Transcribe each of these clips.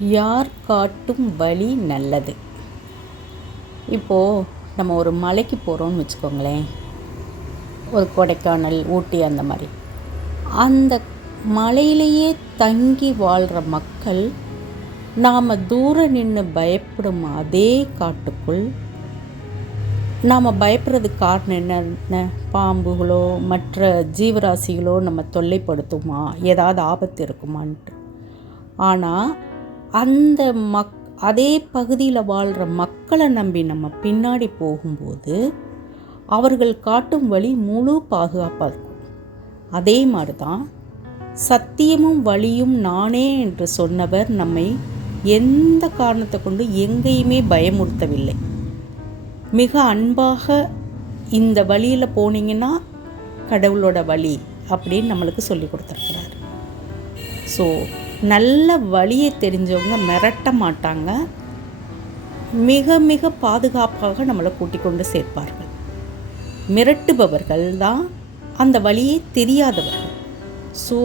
யார் காட்டும் வழி நல்லது? இப்போது நம்ம ஒரு மலைக்கு போகிறோம்னு வச்சுக்கோங்களேன். ஒரு கொடைக்கானல் ஊட்டி அந்த மாதிரி. அந்த மலையிலேயே தங்கி வாழ்கிற மக்கள் நாம் தூரம் நின்று பயப்படும் அதே காட்டுக்குள் நாம் பயப்படுறதுக்கு காரணம் என்ன பாம்புகளோ மற்ற ஜீவராசிகளோ நம்ம தொல்லைப்படுத்துமா? ஏதாவது ஆபத்து இருக்குமான்ட்டு. ஆனால் அந்த மக் அதே பகுதியில் வாழ்கிற மக்களை நம்பி நம்ம பின்னாடி போகும்போது அவர்கள் காட்டும் வழி முழு பாதுகாப்பாக இருக்கும். அதே மாதிரி தான் சத்தியமும் வழியும் நானே என்று சொன்னவர் நம்மை எந்த காரணத்தை கொண்டு எங்கேயுமே பயமுறுத்தவில்லை. மிக அன்பாக இந்த வழியில் போனீங்கன்னா கடவுளோட வழி அப்படின்னு நம்மளுக்கு சொல்லி கொடுத்துருக்குறாரு. ஸோ நல்ல வழியை தெரிஞ்சவங்க மிரட்ட மாட்டாங்க. மிக மிக பாதுகாப்பாக நம்மளை கூட்டிக் கொண்டு சேர்ப்பார்கள். மிரட்டுபவர்கள் தான் அந்த வழியே தெரியாதவர்கள். ஸோ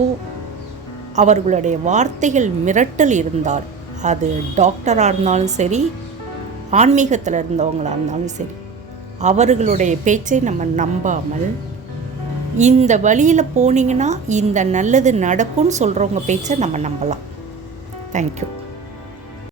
அவர்களுடைய வார்த்தைகள் மிரட்டல் இருந்தால் அது டாக்டராக இருந்தாலும் சரி ஆன்மீகத்தில் இருந்தவங்களாக இருந்தாலும் சரி அவர்களுடைய பேச்சை நம்ம நம்பாமல் இந்த வழியில் போனீங்கன்னா இந்த நல்லது நடக்கும்னு சொல்கிறவங்க பேச்சை நம்ம நம்பலாம். தேங்க்யூ